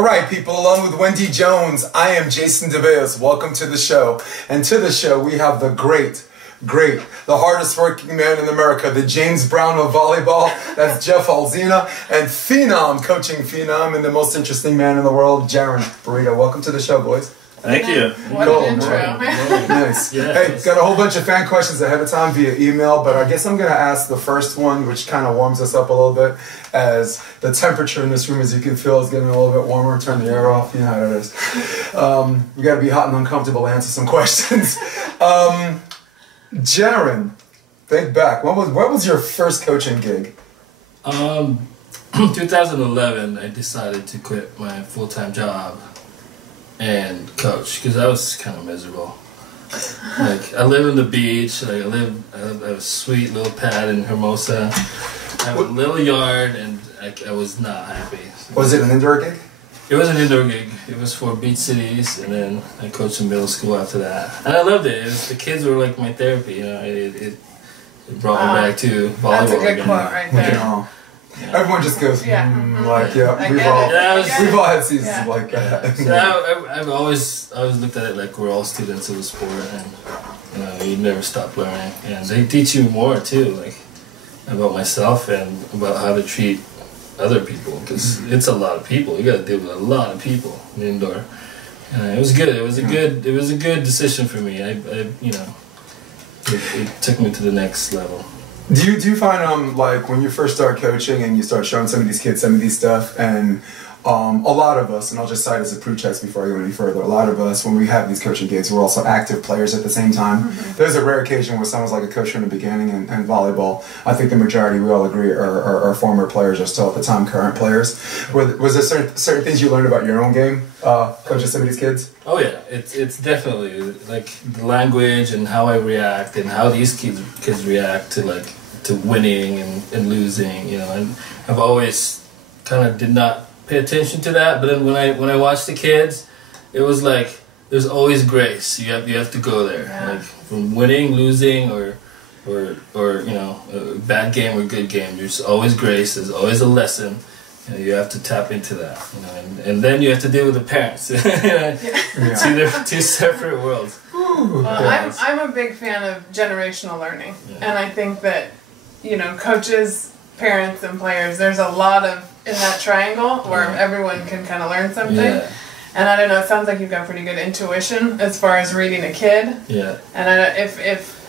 All right, people, along with Wendy Jones, I am Jason DeVeos. Welcome to the show. And to the show, we have the great, the hardest working man in America, the James Brown of volleyball. That's Jeff Alzina. And phenom, coaching phenom, and the most interesting man in the world, Jaren Barredo. Welcome to the show, boys. Thank you. What an intro. Nice. Yeah, hey, got a whole bunch of fan questions ahead of time via email, but I guess I'm going to ask the first one, which kind of warms us up a little bit, as the temperature in this room, as you can feel, is getting a little bit warmer. Turn the air off. You know how it is. You got to be hot and uncomfortable to answer some questions. Jaren, think back. What was your first coaching gig? 2011, I decided to quit my full-time job and coach because I was kind of miserable. Like, I live on the beach. Like, I have a sweet little pad in Hermosa. I have a little yard, and I was not happy. Was it an indoor gig? It was an indoor gig. It was for beach cities, and then I coached in middle school after that. And I loved it. The kids were like my therapy. You know, it brought me back to volleyball. That's a good again. quote right there. Yeah. Everyone just goes, like, we've all had seasons like that. So I've always looked at it like we're all students of the sport, and you never stop learning. And they teach you more too, like about myself and about how to treat other people, because it's a lot of people. You got to deal with a lot of people in indoor. And it was good. It was a good decision for me. It took me to the next level. Do you find like when you first start coaching and you start showing some of these kids some of these stuff, and a lot of us, and I'll just cite as a pretext before I go any further, a lot of us, when we have these coaching gigs, we're also active players at the same time. There's a rare occasion where someone's like a coach from the beginning, and volleyball, I think the majority, we all agree, are former players, or still at the time current players. Was there certain things you learned about your own game coaching some of these kids? Oh yeah, it's definitely like the language and how I react and how these kids react to winning and losing, you know. And I've always kind of did not pay attention to that, but then when I watched the kids, it was like there's always grace. You have to go there, like from winning, losing, or you know, a bad game or good game. There's always grace. There's always a lesson. You have to tap into that, you know, and then you have to deal with the parents. Two separate worlds. Well, I'm a big fan of generational learning, and I think that, you know, coaches, parents, and players, there's a lot of in that triangle where everyone can kind of learn something. Yeah. And I don't know, it sounds like you've got pretty good intuition as far as reading a kid. Yeah. And if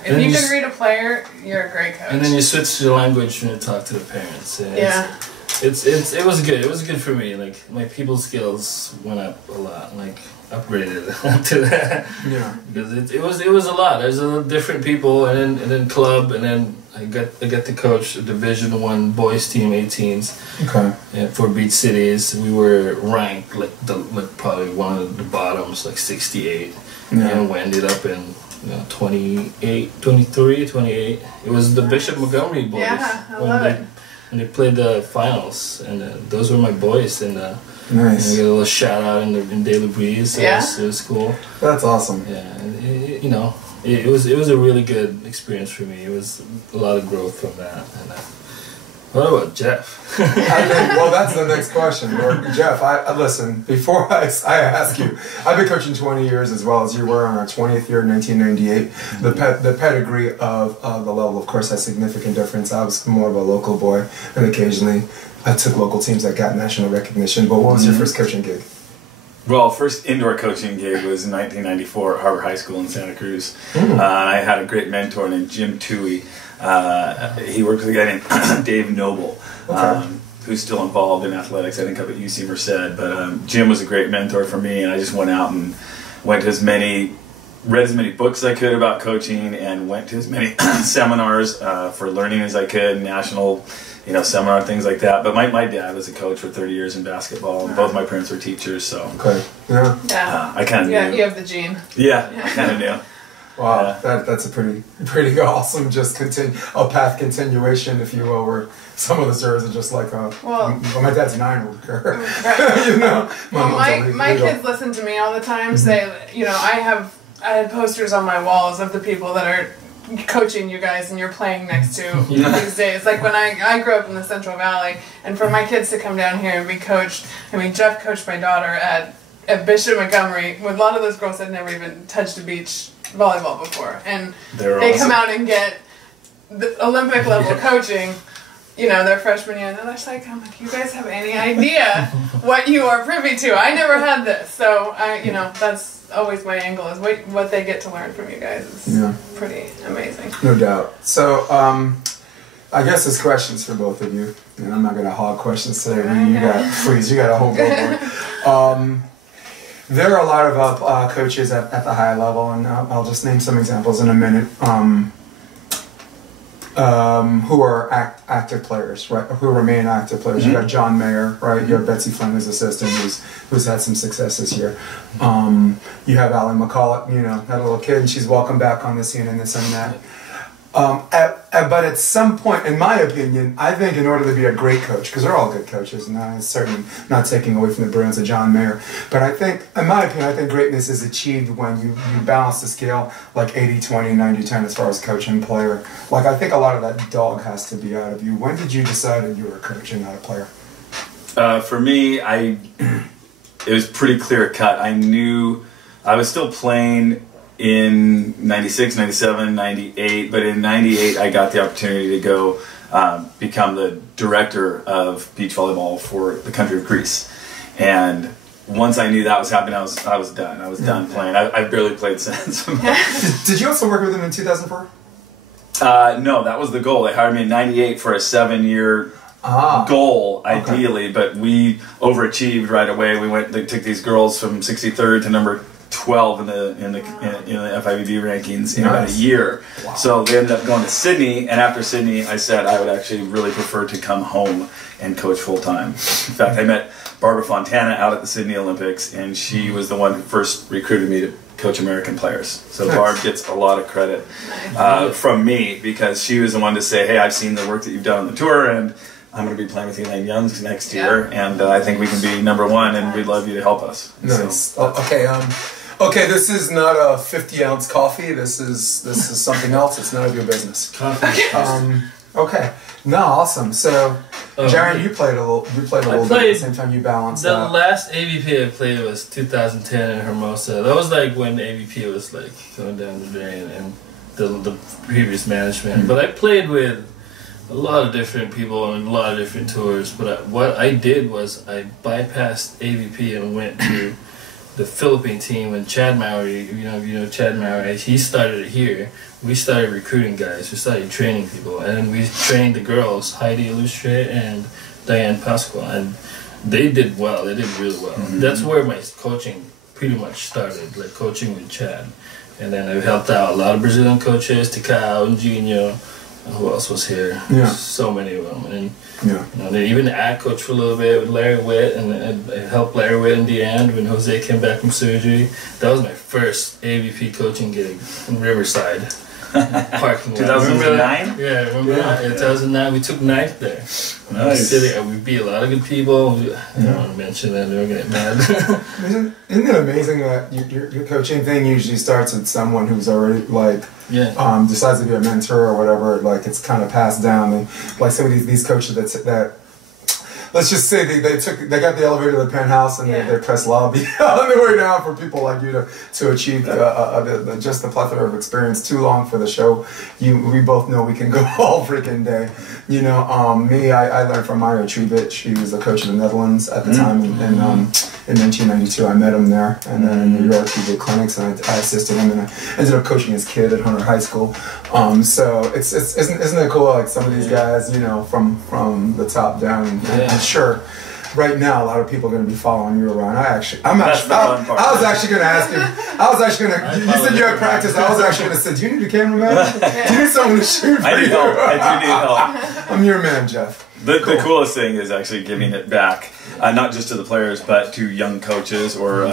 you can read a player, you're a great coach. And then you switch the language when you talk to the parents. It was good. It was good for me. Like, my people skills went up a lot. Like, upgraded to that. Yeah. Because it was a lot. There's different people, and then club, and then I got to coach a Division I boys team 18s. Okay. For beach cities. We were ranked like probably one of the bottoms, like 68. Yeah. And we ended up in 28, 23, 28. It was the Bishop Montgomery boys. Yeah, I love it. And they played the finals, and those were my boys. And nice. And we got a little shout out in Daily Breeze. So it was cool. That's awesome. Yeah, it was a really good experience for me. It was a lot of growth from that. And, what about Jeff? Well, that's the next question. Jeff, listen, before I ask you, I've been coaching 20 years as well as you were on our 20th year in 1998. The pedigree of the level, of course, has significant difference. I was more of a local boy, and occasionally I took local teams that got national recognition. But what was your first coaching gig? Well, first indoor coaching gig was in 1994 at Harbor High School in Santa Cruz. I had a great mentor named Jim Toohey. He worked with a guy named Dave Noble, who's still involved in athletics, I think up at UC Merced. But Jim was a great mentor for me, and I just went out and read as many books as I could about coaching, and went to as many seminars for learning as I could, national seminar, things like that. But my dad was a coach for 30 years in basketball, and both my parents were teachers, so I kind of knew. Yeah, you have the gene. Yeah, I kind of knew. Wow, that's a pretty awesome, a path continuation, if you will, where some of the servers are just like, well, my dad's an iron worker. Right. You know? My kids listen to me all the time, say, I had posters on my walls of the people that are coaching you guys and you're playing next to these days. Like when I grew up in the Central Valley, and for my kids to come down here and be coached, I mean, Jeff coached my daughter at Bishop Montgomery, with a lot of those girls had never even touched a beach volleyball before, and they come out and get the Olympic level coaching, you know, their freshman year, and they're just like, I'm like, you guys have any idea what you are privy to? I never had this, so you know, that's always my angle, is what they get to learn from you guys is pretty amazing. No doubt. So, I guess this question's for both of you, and I'm not gonna hog questions today. You got a whole billboard. There are a lot of coaches at the high level, and I'll just name some examples in a minute, who are active players, right? Who remain active players. You got John Mayer, right? You have Betsy Flynn, who's assistant, who's had some success this year. You have Allie McCulloch, you know, had a little kid, and she's welcome back on the scene and this and that. But at some point, in my opinion, I think in order to be a great coach, because they're all good coaches, and I'm certainly not taking away from the brilliance of John Mayer, but I think, in my opinion, I think greatness is achieved when you balance the scale like 80-20, 90-10 as far as coach and player. Like, I think a lot of that dog has to be out of you. When did you decide that you were a coach and not a player? For me, it was pretty clear cut. I knew I was still playing in 96, 97, 98, but in 98 I got the opportunity to go become the director of beach volleyball for the country of Greece. And once I knew that was happening, I was done. I was done playing. I've barely played since. Did you also work with them in 2004? No, that was the goal. They hired me in 98 for a 7-year goal, ideally, but we overachieved right away. They took these girls from 63rd to number 12 in the FIVB rankings in about a year. Wow. So they ended up going to Sydney, and after Sydney I said I would actually really prefer to come home and coach full-time. In fact, I met Barbara Fontana out at the Sydney Olympics, and she was the one who first recruited me to coach American players. So Barb gets a lot of credit from me, because she was the one to say, hey, I've seen the work that you've done on the tour, and I'm going to be playing with Elaine Youngs next year, and I think we can be #1, and we'd love you to help us. Nice. So. Okay, this is not a 50-ounce coffee. This is something else. It's none of your business. Okay. No, awesome. So, Jaren, you played a little bit at the same time you balanced the last AVP I played was 2010 in Hermosa. That was like when AVP was like going down the drain, and the previous management. But I played with a lot of different people on a lot of different tours. But what I did was I bypassed AVP and went to the Philippine team, and Chad Mowry, you know Chad Mowry, he started it here. We started recruiting guys, we started training people, and we trained the girls, Heidi Illustre and Diane Pasqua, and they did well, they did really well. That's where my coaching pretty much started, like coaching with Chad. And then I helped out a lot of Brazilian coaches, Ticao and Gino, who else was here? Yeah. So many of them. And you know, they even coached for a little bit with Larry Witt, and I helped Larry Witt in the end when Jose came back from surgery. That was my first AVP coaching gig in Riverside. Parking lot. 2009? Yeah, remember that? 2009. We took 9th there. Nice. We beat a lot of good people. I don't want to mention that, they're going to get mad. Isn't it amazing that your coaching thing usually starts with someone who's already like decides to be a mentor or whatever, like it's kind of passed down. And like some of these coaches that let's just say they got the elevator to the penthouse, and they press lobby on the way down for people like you to achieve just the plethora of experience. Too long for the show. We both know we can go all freaking day. You know, me, I learned from Mario Trubich. He was the coach of the Netherlands at the time, in 1992. I met him there, and then in New York he did clinics, and I assisted him, and I ended up coaching his kid at Hunter High School. So isn't it cool? Like some of these guys, you know, from the top down. And sure, right now a lot of people are going to be following you around. I was actually going to ask you. You said you had practice. I was actually going to say, do you need a cameraman? Do you need someone to shoot for you? I do need help. I'm your man, Jeff. The coolest thing is actually giving it back, not just to the players, but to young coaches or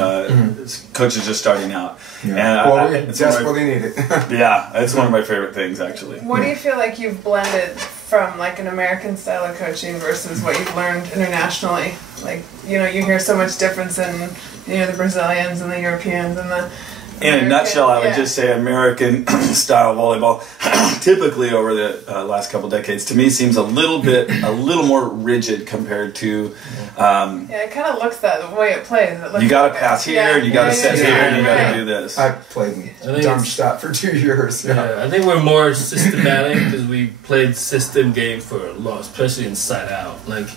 coaches just starting out. Yeah. And we desperately need it. Yeah, it's one of my favorite things, actually. What do you feel like you've blended from like an American style of coaching versus what you've learned internationally? Like, you know, you hear so much difference in, you know, the Brazilians and the Europeans and the In a nutshell, I would just say American style volleyball, typically over the last couple decades, to me seems a little more rigid compared to. It kind of looks that the way it plays. It looks you got to pass here, and you got to set here, and you got to do this. I played Darmstadt for 2 years. Yeah, I think we're more systematic because we played system game for a lot, especially inside out. Like.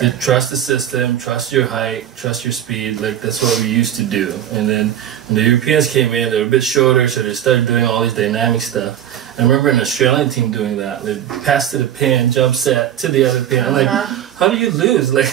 You trust the system, trust your height, trust your speed. Like that's what we used to do. And then when the Europeans came in, they were a bit shorter, so they started doing all this dynamic stuff. I remember an Australian team doing that. They pass to the pin, jump set to the other pin. I'm like, how do you lose? Like,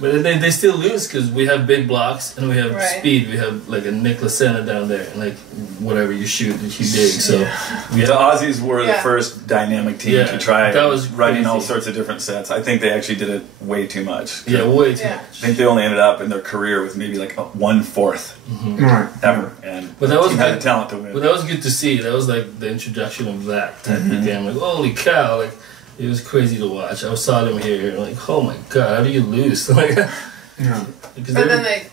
but they still lose because we have big blocks and we have speed. We have like a Nick Lacena down there, and like whatever you shoot, you dig. So the Aussies were the first dynamic team to try running all sorts of different sets. I think they actually did it way too much. Yeah, way too much. I think they only ended up in their career with maybe like 1/4 ever. And but that was had the talent to win. But that was good to see. That was like the introduction of that type of game. Like, holy cow! Like. It was crazy to watch. I saw them here, like, oh my god, how do you lose? Like, but then they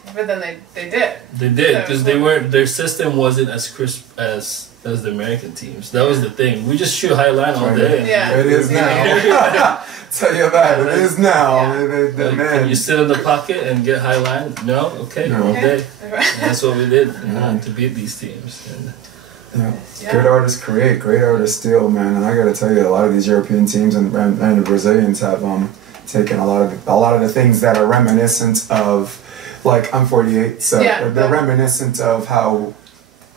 did. They did because their system wasn't as crisp as the American teams. That was the thing. We just shoot high line all day. It is now. Tell you that it is now. Can you sit in the pocket and get high line? No, okay, all day. And that's what we did to beat these teams. And, Great artists create, great artists steal, man. And I got to tell you, a lot of these European teams and the Brazilians have taken a lot of the things that are reminiscent of, like I'm 48, so they're reminiscent of how,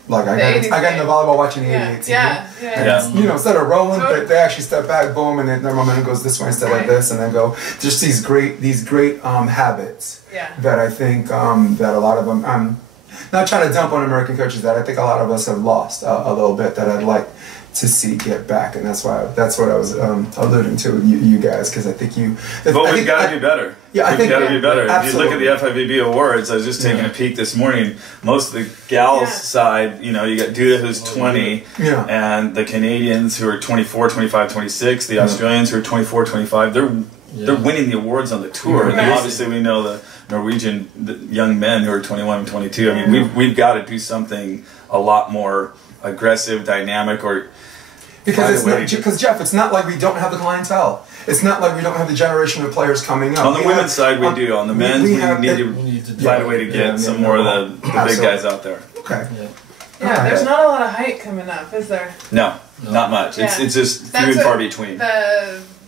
like I got into volleyball watching the 88 team. You know, instead of rolling, they actually step back, boom, and then their momentum goes this way instead of this, and then go just these great habits that I think that a lot of them. Not trying to dump on American coaches that I think a lot of us have lost a little bit that I'd like to see get back, and that's what I was alluding to with you guys, because I think you. But we've got to be better. Yeah, I think we've got to be better. Absolutely. If you look at the FIVB awards, I was just taking a peek this morning. Most of the gals side, you know, you got Duda who's 20, and the Canadians who are 24, 25, 26, the Australians who are 24, 25. They're winning the awards on the tour, and obviously we know the Norwegian young men who are 21 and 22. I mean, we've got to do something a lot more aggressive, dynamic, or because Jeff, it's not like we don't have the clientele. It's not like we don't have the generation of players coming up. On the women's side, we do. On the men's, we need to find a way to get some more of the big guys out there. Okay. Yeah, there's not a lot of height coming up, is there? No, not much. It's just few and far between.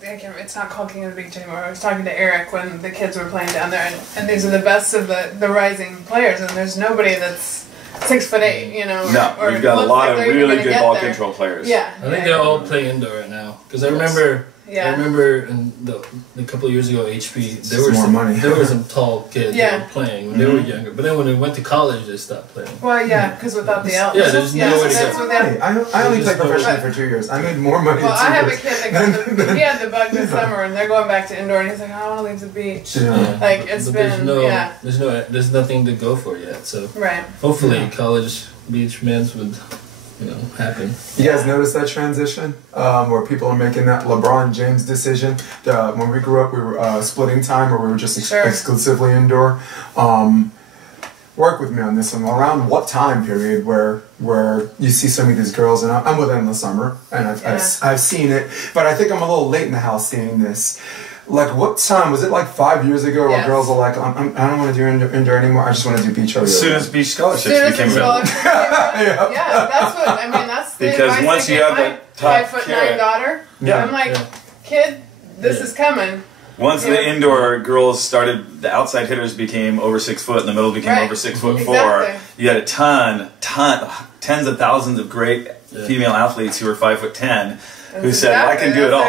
It's not called King of the Beach anymore. I was talking to Eric when the kids were playing down there, and these are the best of the rising players, and there's nobody that's 6'8", you know. No, we've got a lot of really good ball control players. Yeah, I think they're all playing indoor right now because I remember. I remember a couple of years ago, HP, there were some tall kids that were playing when they were younger. But then when they went to college, they stopped playing. Well, because without the L. Yeah, there's nowhere to go. I only played professionally for 2 years. I made more money in 2 years. Well, I have a kid that he had the bug this summer, and they're going back to indoor, and he's like, I want to leave the beach. Like, it's been, there's nothing to go for yet. So hopefully college beach men's would... happen. You guys notice that transition where people are making that LeBron James decision? When we grew up, we were splitting time, or we were just exclusively indoor. Work with me on this one. Around what time period where you see some of these girls, and I'm with Endless Summer, and I've seen it, but I think I'm a little late in the house seeing this. Like, what time? Was it like 5 years ago where girls are like, I don't want to do indoor anymore, I just want to do beach. As soon as beach scholarships became available. That's what, I mean, that's the because once you have the top 5'9" daughter, I'm like, kid, this is coming. Once the indoor girls started, the outside hitters became over 6 foot, and the middle became over 6'4". You had tens of thousands of great female athletes who were 5'10", who said, I can do it all.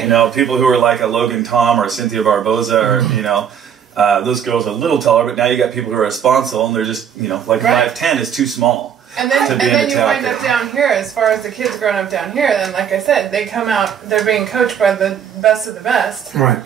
You know, people who are like a Logan Tom or Cynthia Barboza, or, those girls are a little taller, but now you got people who are responsible, and they're just, like 5'10" is too small. And then you wind up down here, as far as the kids growing up down here, then like I said, they come out, they're being coached by the best of the best. Right.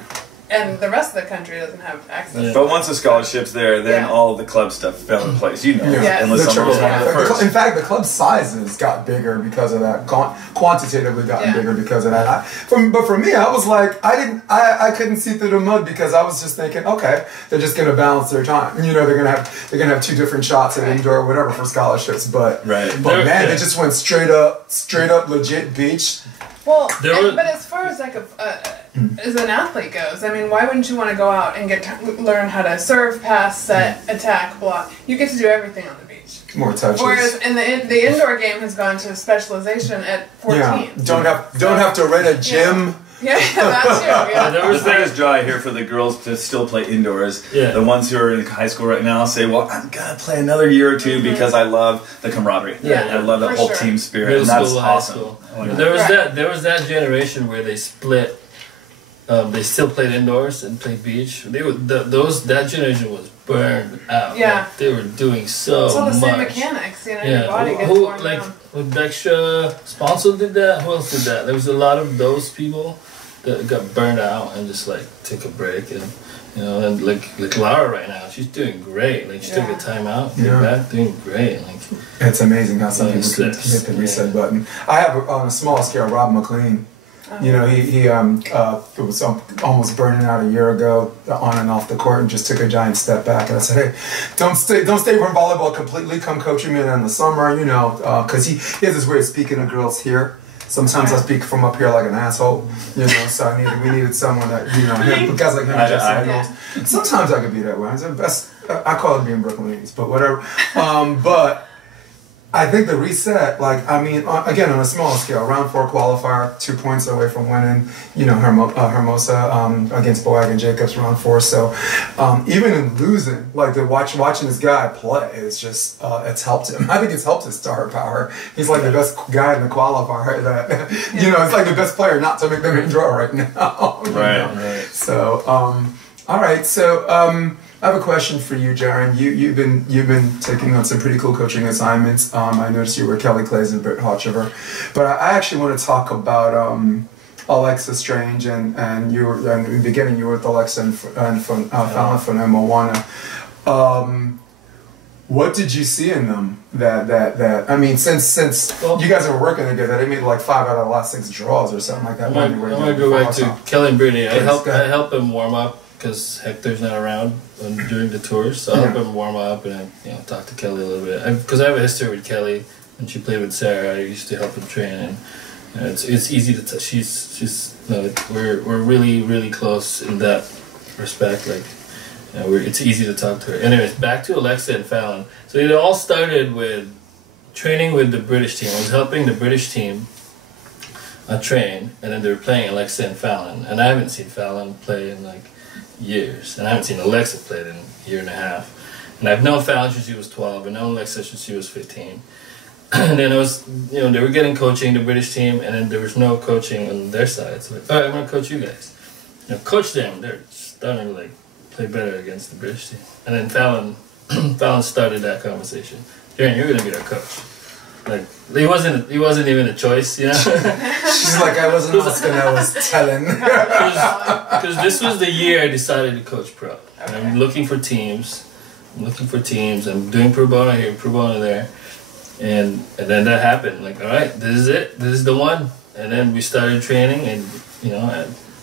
and the rest of the country doesn't have access. Yeah. But once the scholarship's there, then Yeah. all of the club stuff fell in place. You know, Yeah. unless The someone was one of the first. In fact, the club sizes got bigger because of that. Quantitatively gotten bigger because of that. But for me, I was like, I couldn't see through the mud because I was just thinking, okay, they're just gonna balance their time. You know, they're gonna have two different shots at indoor or whatever for scholarships. But man, they just went straight up legit beach. Well, but as far as like as an athlete goes, I mean, why wouldn't you want to go out and learn how to serve, pass, set, attack, block? You get to do everything on the beach. More touches. Whereas in the indoor game has gone to specialization at 14. Yeah. Don't have to rent a gym. Yeah, that too. Yeah. The biggest draw I hear for the girls to still play indoors, the ones who are in high school right now say, well, I'm going to play another year or two because I love the camaraderie. Yeah, I love that whole team spirit. And that's awesome. There was that generation where they split. They still played indoors and played beach. That generation was burned out. Yeah. Like, they were doing so much. It's all the same mechanics, you know, your body gets worn down. With Dextra, Sponsor did that. Who else did that? There was a lot of those people that got burned out and just like took a break, and you know, and like Lara right now, she's doing great. Like she took a time out, came back, doing great. Like it's amazing how some people can hit the reset button. I have on a small scale, Rob McLean. You know, he was almost burning out a year ago on and off the court and just took a giant step back. And I said, hey, don't stay from volleyball completely. Come coaching me in the summer, you know, because he has this way of speaking to girls here. Sometimes I speak from up here like an asshole, you know, so we needed someone that, you know, guys like him just signals. Sometimes I could be that way. It's the best, I call it being Brooklyn ladies, but whatever. But I think the reset, like, I mean, again, on a small scale, round 4 qualifier, 2 points away from winning, you know, Hermosa against Boag and Jacobs round 4. So even in losing, like, watching this guy play, it's just, it's helped him. I think it's helped his star power. He's like the best guy in the qualifier that, you know, it's like the best player not to make them in draw right now. Right. So, all right, so, I have a question for you, Jaren. You've been taking on some pretty cool coaching assignments. I noticed you were Kelly Clays and Britt Hochever, but I actually want to talk about Alexa Strange and you were in the beginning you were with Alexa and Fallon from Moana. What did you see in them that I mean, since you guys were working together, they made like 5 out of the last 6 draws or something like that. I'm gonna go back to Kelly and Brittany. I help them warm up because Hector's not around during the tours, so I help him warm up and talk to Kelly a little bit. Because I have a history with Kelly, and she played with Sarah. I used to help him train, and it's easy to she's we're really really close in that respect. Like it's easy to talk to her. Anyways, back to Alexa and Fallon. So it all started with training with the British team. I was helping the British team train, and then they were playing Alexa and Fallon, and I haven't seen Fallon play in like years, and I haven't seen Alexa play in a year and a half. And I've known Fallon since she was 12, and known Alexa since she was 15. And then it was, they were getting coaching, the British team, and then there was no coaching on their side. So like, all right, I'm gonna coach you guys. Coach them. They're starting to like play better against the British team. And then Fallon started that conversation. Jaren, you're gonna be our coach. Like he wasn't even a choice, She's like, I wasn't asking, I was telling. Because this was the year I decided to coach pro. Okay. I'm looking for teams. I'm doing pro bono here, pro bono there, and then that happened. Like, all right, this is it. This is the one. And then we started training, and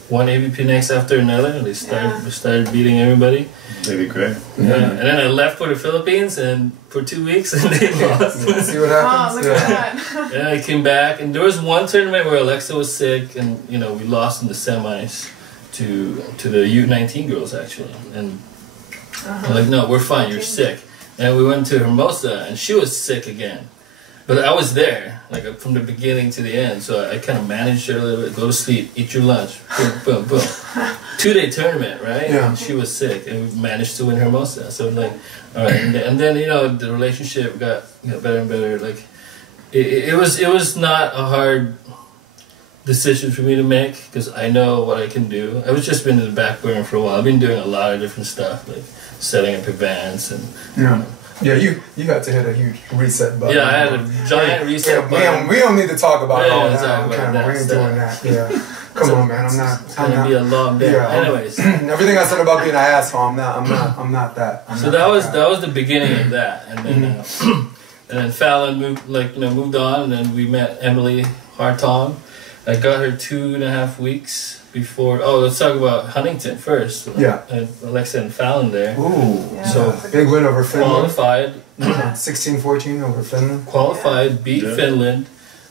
one AVP next after another, and we started beating everybody. They did great. Yeah. And then I left for the Philippines and for 2 weeks, and they lost. See what happens. Oh, look at that. And I came back, and there was one tournament where Alexa was sick, and we lost in the semis to the U19 girls actually. And I'm like, no, we're fine. You're sick. And we went to Hermosa, and she was sick again. But I was there, like from the beginning to the end, so I kind of managed her a little bit. Go to sleep, eat your lunch, boom, boom, boom. 2-day tournament, right? Yeah. And she was sick, and we managed to win Hermosa. So like, all right, and then the relationship got better and better. Like, it was not a hard decision for me to make because I know what I can do. I was just been in the back burner for a while. I've been doing a lot of different stuff, like setting up events and. Yeah, you had to hit a huge reset button. Yeah, I had a giant reset button. We don't need to talk about all that. We ain't doing that. Yeah. Come on, man. It's gonna be a long day. Yeah, Anyways, everything I said about being an asshole, I'm not that. so that was the beginning of that, and then and then Fallon moved on, and then we met Emily Hartong. I got her 2.5 weeks before. Oh, let's talk about Huntington first. Yeah. Alexa and Fallon there. Ooh. Yeah, So big win over Finland. Qualified. 16-14 over Finland. Qualified, beat Finland,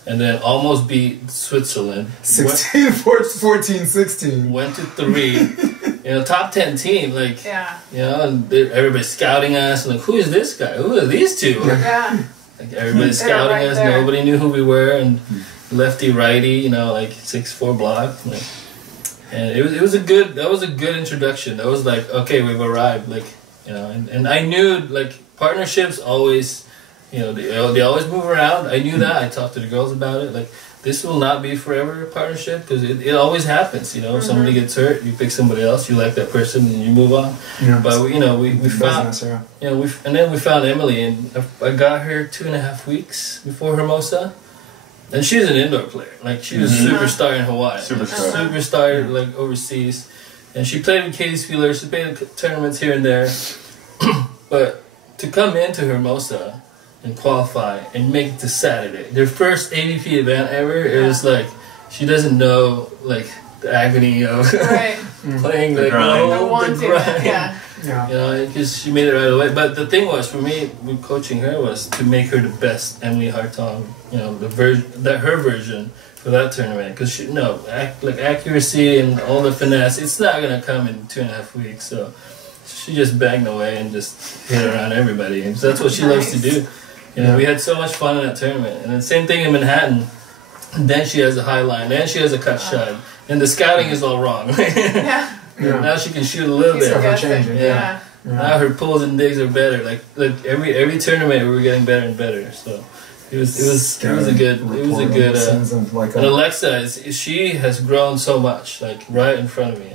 and then almost beat Switzerland. 16-14-16. Went to 3. Top 10 team. And everybody's scouting us. And who is this guy? Who are these two? Yeah. Everybody's scouting us. There. Nobody knew who we were. And lefty, righty. 6'4" block. And it was a good introduction. That was okay, we've arrived. And I knew partnerships always, they always move around. I knew that. I talked to the girls about it. This will not be forever partnership because it always happens. If somebody gets hurt, you pick somebody else. You like that person, and you move on. Yeah. But we found, and then we found Emily, and I got her 2.5 weeks before Hermosa. And she's an indoor player. She was a superstar in Hawaii. Superstar overseas. And she played with Katie Spieler. She played in tournaments here and there. But to come into Hermosa and qualify and make it to Saturday, their first AVP event ever, it was she doesn't know the agony of playing the grind. Because she made it right away. But the thing was, for me, with coaching her, was to make her the best Emily Hartong. Her version for that tournament. Because accuracy and all the finesse, it's not gonna come in 2.5 weeks. So she just banged away and just hit around everybody. And so that's what she loves to do. We had so much fun in that tournament. And then same thing in Manhattan. And then she has a high line. Then she has a cut shot. And the scouting is all wrong. Now she can shoot a little bit. Now her pulls and digs are better. Every tournament we were getting better and better. So it was a good. And Alexa she has grown so much. Right in front of me.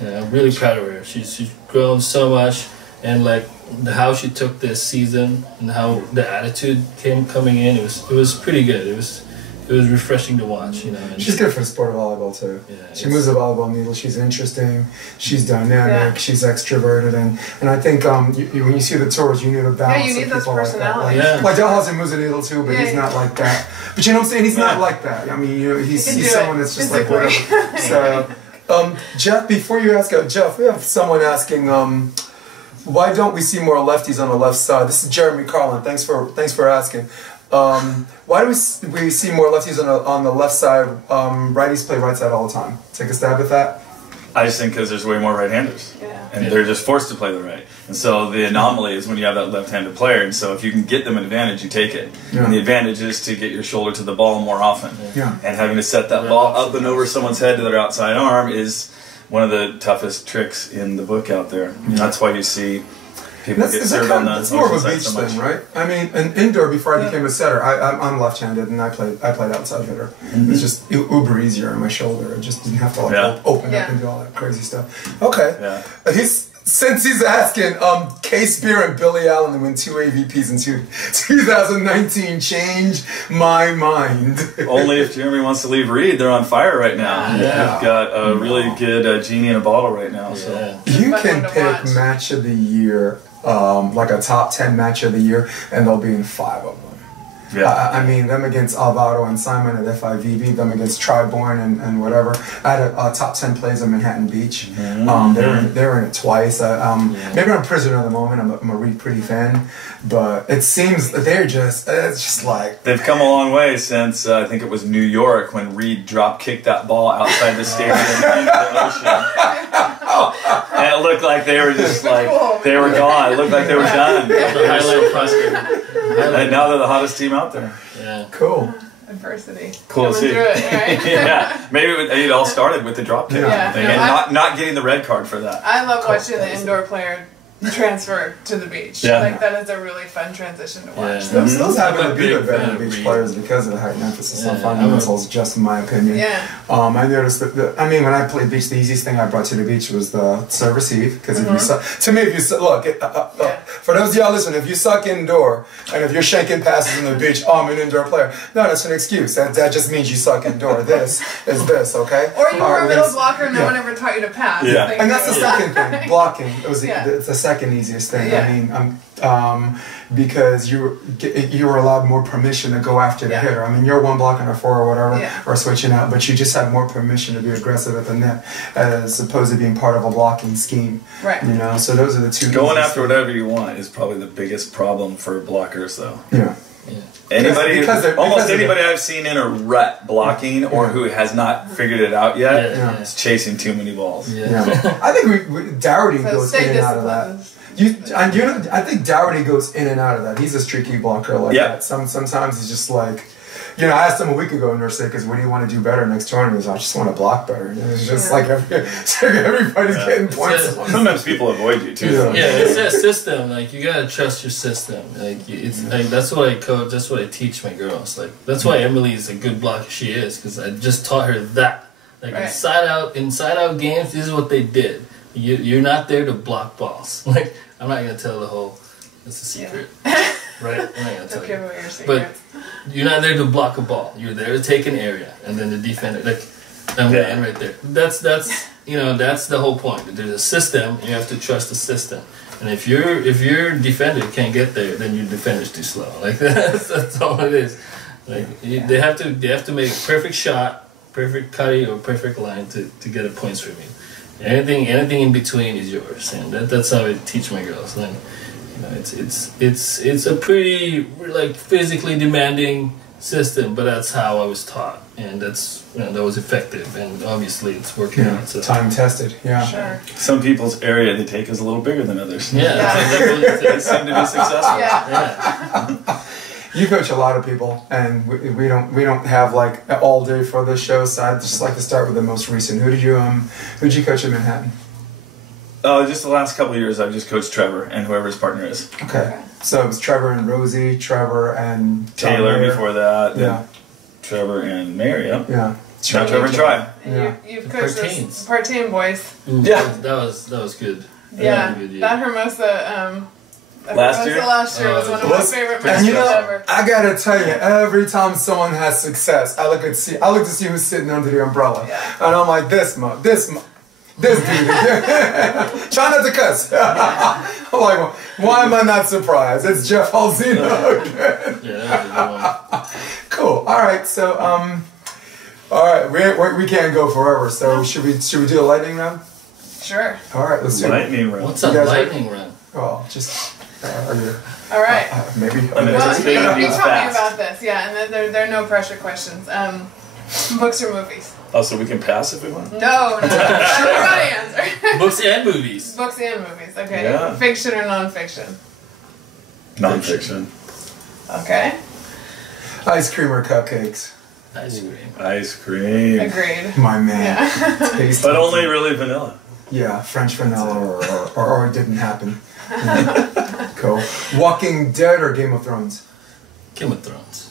I'm really proud of her. She's grown so much, and how she took this season and how the attitude coming in. It was pretty good. It was refreshing to watch, And she's good for the sport of volleyball too. Yeah, she moves the volleyball needle. She's interesting. She's dynamic. She's extroverted, and I think when you see the tours, you need a balance. You need of people those personalities. Dalhousie moves the needle too, but he's not like that. But you know what I'm saying? He's not like that. I mean, he's someone that's just whatever. So, Jeff, before you ask, Jeff, we have someone asking, why don't we see more lefties on the left side? This is Jeremy Carlin. Thanks for asking. Why do we see more lefties on the left side? Righties play right side all the time. Take a stab at that. I just think because there's way more right-handers, and they're just forced to play the right. And so the anomaly is when you have that left-handed player. And so if you can get them an advantage, you take it. And the advantage is to get your shoulder to the ball more often. And having to set that ball up and over someone's head to their outside arm is one of the toughest tricks in the book out there. And that's why you see people get served on the It's more of a beach thing, right? I mean, an indoor before I became a setter, I'm left-handed and I played outside hitter. It's just uber easier on my shoulder. I just didn't have to open up and do all that crazy stuff. Okay. Since he's asking, Kay Spear and Billy Allen to win 2 AVPs in 2019 change my mind. Only if Jeremy wants to leave Reed. They're on fire right now. They've got a really good genie in a bottle right now. So you can pick match of the year, a top 10 match of the year, and they'll be in 5 of them. I mean, them against Alvaro and Simon at FIVB, them against Triborn and whatever. I had a top 10 plays at Manhattan Beach. They were in it twice. Maybe I'm a prisoner of the moment. I'm a Reed Pretty fan. But it seems it's just they've come a long way since, I think it was New York, when Reed drop-kicked that ball outside the stadium into the ocean. And it looked like they were just they were gone. It looked like they were done. And now they're the hottest team out there. Cool. Adversity. Cool to see. Right? Maybe it all started with the drop kick. And not getting the red card for that. I love watching the indoor player transfer to the beach. That is a really fun transition to watch. Those happen to be the better beach players because of the heightened emphasis on fundamentals, just in my opinion. I noticed that, when I played beach, the easiest thing I brought to the beach was the serve receive. Because if you look, For those of y'all listening, if you suck indoor and if you're shanking passes on the beach, I'm an indoor player. No, that's an excuse. That just means you suck indoor. This is this, okay? Or you were a middle blocker and no one ever taught you to pass. Yeah. Thank And that's the you. second thing, blocking. It was Yeah. it's the second easiest thing. Yeah. I mean, because you were allowed more permission to go after the Yeah. hitter. I mean, you're one block on a four or whatever, Yeah. or switching out, but you just had more permission to be aggressive at the net as opposed to being part of a blocking scheme. Right. You know, so those are the two. Going easiest after whatever you want is probably the biggest problem for blockers, though. Yeah. Anybody, Because almost of anybody I've seen in a rut blocking or who has not figured it out yet Yeah. is chasing too many balls. Yeah. I think Dougherty So goes stay in and out of that. disciplined. I think Dougherty goes in and out of that. He's a streaky blocker like Yeah. that. Sometimes he's just like, you know, I asked him a week ago in Nurse because what do you want to do better next tournament? He goes, I just want to block better. And it's just like everybody's getting points. Sometimes people avoid you too. Yeah. Yeah, it's that system. Like you gotta trust your system. Like it's like that's what I coach. That's what I teach my girls. Like that's why Emily is a good blocker. She is because I just taught her that. Like Right. inside out games. This is what they did. You're not there to block balls. Like I'm not gonna tell the whole. It's a secret, right? I'm not gonna tell Don't give you. away your But secrets. you're not there to block a ball. You're there to take an area, and then the defender, like, I'm gonna end right there. That's the whole point. There's a system. You have to trust the system. And if your defender can't get there, then your defender's too slow. Like that's all it is. Like they have to make a perfect shot, perfect cutting, or perfect line to get a points from you. Anything in between is yours, and that's how I teach my girls. And, you know, it's a pretty like physically demanding system, but that's how I was taught, and that's that was effective, and obviously it's working out. So. Time tested, yeah. Sure. Some people's area they take is a little bigger than others. Yeah. They seem to be successful. Yeah. You coach a lot of people, and we don't have like all day for the show, so I'd just like to start with the most recent. Who did you coach in Manhattan? Just the last couple of years, I've just coached Trevor and whoever his partner is. Okay. So it was Trevor and Rosie, Trevor and John Taylor Mayer. before that. Then Yeah. Trevor and Mary. Yep. Yeah. Now Trevor and Try. Yeah. You've The coached Partains. this Partain boys. Yeah. that was good. Yeah. Good, That Hermosa. Last year? Last year was one of my favorite matches And you know, ever. I gotta tell you, every time someone has success, I look to see who's sitting under the umbrella, Yeah. and I'm like, this dude, try not to cuss. I'm like, well, why am I not surprised? It's Jeff Alzina again. Yeah, that was a good one. Cool. All right, so all right, we can't go forever. So should we do a lightning round? Sure. All right, let's do it. Lightning round. What's a You guys lightning run? Oh, just All right. maybe. I mean, Well, it's he been told me fast. about this, yeah, and there are no pressure questions. Books or movies? Oh, so we can pass if we want? No. Everybody answer. Books and movies. Books and movies, okay. Yeah. Fiction or non-fiction? Non-fiction. Okay. Ice cream or cupcakes? Ice cream. Ice cream. Agreed. My man. Yeah. Tasty. But only really vanilla. Yeah, French vanilla or it didn't happen. Cool. Walking Dead or Game of Thrones? Game of Thrones.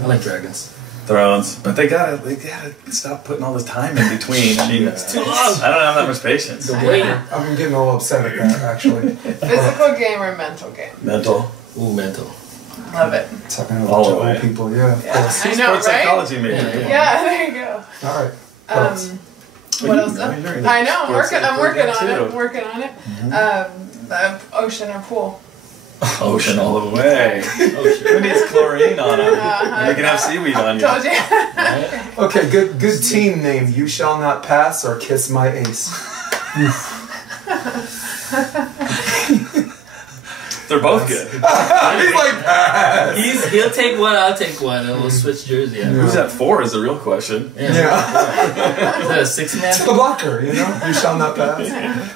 I like dragons. Thrones. But they gotta stop putting all this time in between. I mean, It's too long. I don't have that much patience. The wait. I've been getting a little upset at that, actually. Physical game or mental game? Mental. Ooh, mental. Love it. Talking to a All bunch of the way. old people, yeah. Of Yeah. course. I know, Sports right? psychology major. Yeah. Yeah, there you go. All right. What else? What else? You're in I know, I'm sports working on psychology, it. too. Working on it. The ocean or pool? Ocean all the way. Ocean. Who needs chlorine on them? Uh-huh. You can have seaweed on you. Told you. Right? Okay, good team name. You Shall Not Pass or Kiss My Ace? They're both good. He's like, pass. He'll take one, I'll take one, and we'll switch jersey. Yeah. Who's at 4 is the real question. Yeah. Yeah. Is that a six-man? It's the blocker, you know? You Shall Not Pass.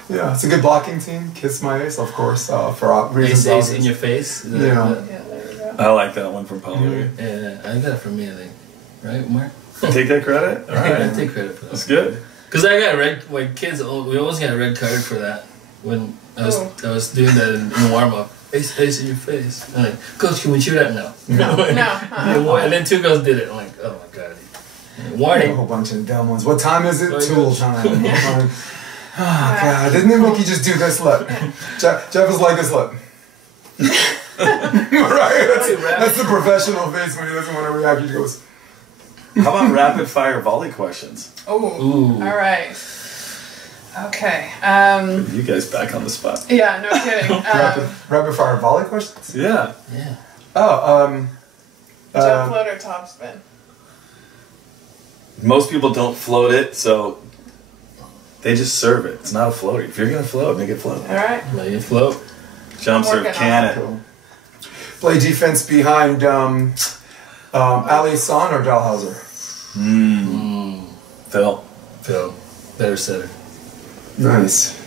Yeah, it's a good blocking team. Kiss My Ace, of course, for reasons Ace in obvious. your face. Is that- Yeah. Yeah, there you go. I like that one from Paulo. Yeah, I got it from me, I think. Right, Mark? Take that credit? All I right. take credit for That's that. good. Because I got we always got a red card for that when I was doing that in warm-up. Ace in your face. I'm like, Coach, can we shoot that? No. No. And then two girls did it. I'm like, oh my god. A Warning. whole bunch of dumb ones. What time is it? Oh, Tool gosh. time. Oh God! Didn't it make you just do this? Look, Jeff is like this. Look. Right. That's the professional face when he doesn't want to react. He goes. How about rapid fire volley questions? Oh. All right. Okay. You guys back on the spot. Yeah. No kidding. Rapid fire volley questions. Yeah. Yeah. Oh. Jump float or top spin? Most people don't float it, so they just serve it. It's not a floater. If you're gonna float, make it float. All right. Let it float. Jump serve, can it. Cool. Play defense behind Alzina or Dalhouser? Phil. Better setter. Nice.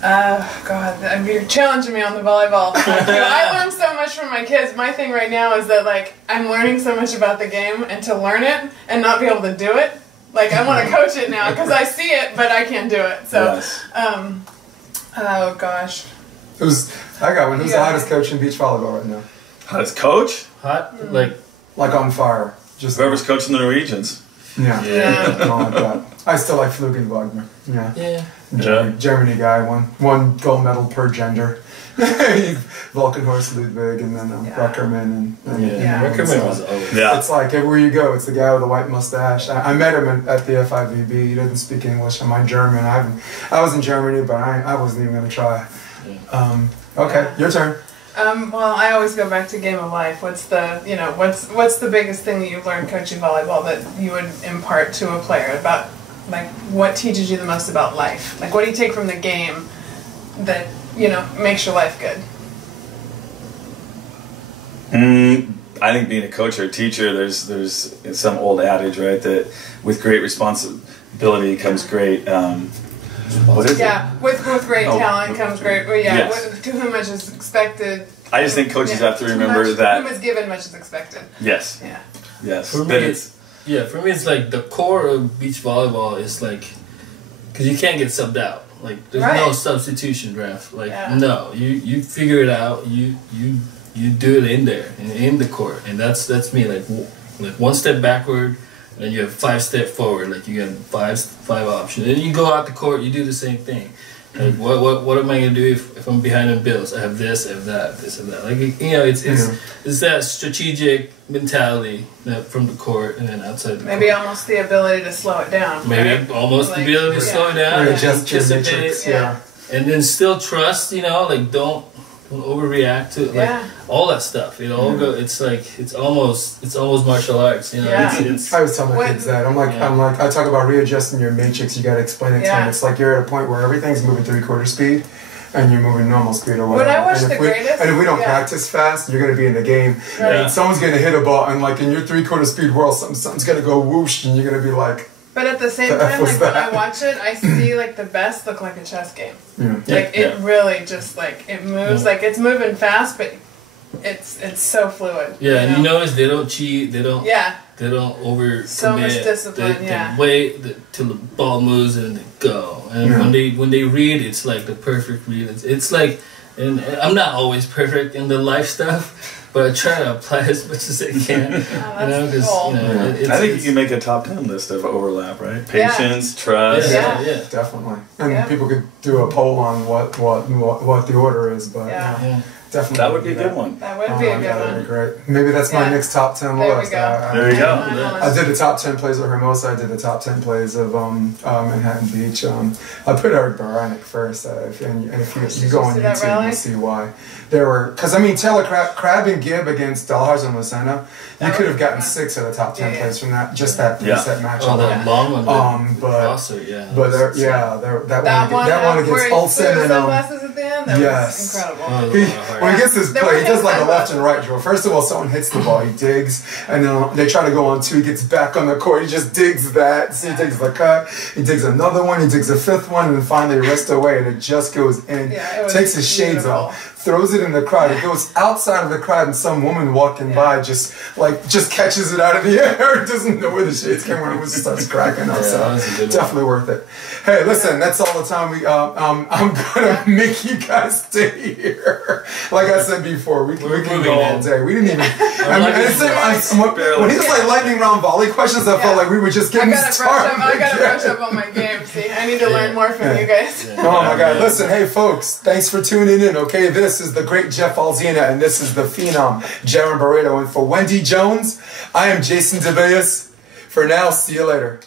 God, you're challenging me on the volleyball. I learned so much from my kids. My thing right now is that, like, I'm learning so much about the game, and to learn it and not be able to do it, like, I want to coach it now because I see it, but I can't do it. So, yes. Oh gosh. I got one. Who's the hottest coach in beach volleyball right now? Hottest coach? Hot? Like on fire. Just whoever's coaching the Norwegians. Yeah. Yeah. I don't like that. I still like Flugen Wagner. Yeah. Yeah. Germany guy, one gold medal per gender. Volkenhorst Ludwig and then Ruckerman and Ruckerman was always. Yeah. It's like everywhere you go, it's the guy with the white mustache. I met him at the FIVB. He doesn't speak English. I'm German. I was in Germany, but I wasn't even gonna try. Okay, your turn. Well, I always go back to game of life. What's the biggest thing that you've learned coaching volleyball that you would impart to a player about, like, what teaches you the most about life? Like, what do you take from the game that, makes your life good? I think being a coach or a teacher, there's some old adage, right, that with great responsibility comes great. What is it? With great talent comes great. Well, yes. To whom much is expected. I just think coaches have to remember that. To whom is given, much is expected. Yes. Yeah. Yes. For me, it's like the core of beach volleyball is like, because you can't get subbed out. Like, there's no substitution draft. Like, no, you figure it out. You do it in there, in the court, and that's me. Like one step backward. And you have 5 steps forward, like you get five options. And you go out the court, you do the same thing. Like what am I gonna do if I'm behind on bills? I have this, I have that, this and that. Like it's that strategic mentality that from the court and then outside the court. Maybe almost the ability to slow it down. Maybe almost the ability to slow it down, and anticipate, and then still trust. Like don't overreact to all that stuff. It all go. It's like it's almost martial arts. It's I always tell my kids that I'm like I talk about readjusting your matrix. You got to explain it to them. It's like you're at a point where everything's moving 3/4 speed, and you're moving normal speed or whatever. When I watch The Greatest, and if we don't practice fast, you're gonna be in the game. Right. And someone's gonna hit a ball, and like in your 3/4 speed world, something's gonna go whoosh, and you're gonna be like. But at the same time, like when I watch it, I see like the best look like a chess game. Like it really just like it moves, like it's moving fast, but it's so fluid. Yeah, and you notice they don't cheat. They don't. Yeah. They don't over. So much discipline. They wait till the ball moves and they go. And when they read, it's like the perfect read. It's like, and I'm not always perfect in the life stuff. But I try to apply as much as I can. Because cool. I think you can make a top 10 list of overlap, right? Patience, trust. Yeah, definitely. And people could do a poll on what the order is, but definitely. That would be a good one. That would be a good one. That would be great. Maybe that's my next top 10 list. There we go. I did the top 10 plays of Hermosa. I did the top 10 plays of Manhattan Beach. I put Eric Baranic first. If you go on YouTube, you'll see why. There were, because I mean, Taylor Crab and Gibb against Dalhouser and Lucena, you could have gotten 6 of the top 10 plays from that, just that set match. Oh, that long one. But that one against Olsen and at the end, that was incredible. When he gets this play, he does like a left and right drill. First of all, someone hits the ball, he digs, and then they try to go on 2, he gets back on the court, he just digs that, so he digs the cut, he digs another one, he digs a 5th one, and then finally rests away, and it just goes in. Takes his shades off. throws it in the crowd. It goes outside of the crowd, and some woman walking by just catches it out of the air. Doesn't know where the shades came when it was starts cracking up. So definitely worth it. Hey, listen, that's all the time we. I'm gonna make you guys stay here. Like I said before, we can go all day. We didn't even. When he was like lightning round volley questions, I felt like we were just getting started. I gotta brush up on my game. See, I need to learn more from you guys. Oh my God! Listen, hey folks, thanks for tuning in. Okay, this is the great Jeff Alzina, and this is the phenom Jaren Barredo, and for Wendy Jones, I am Jason DeBeas. For now, see you later.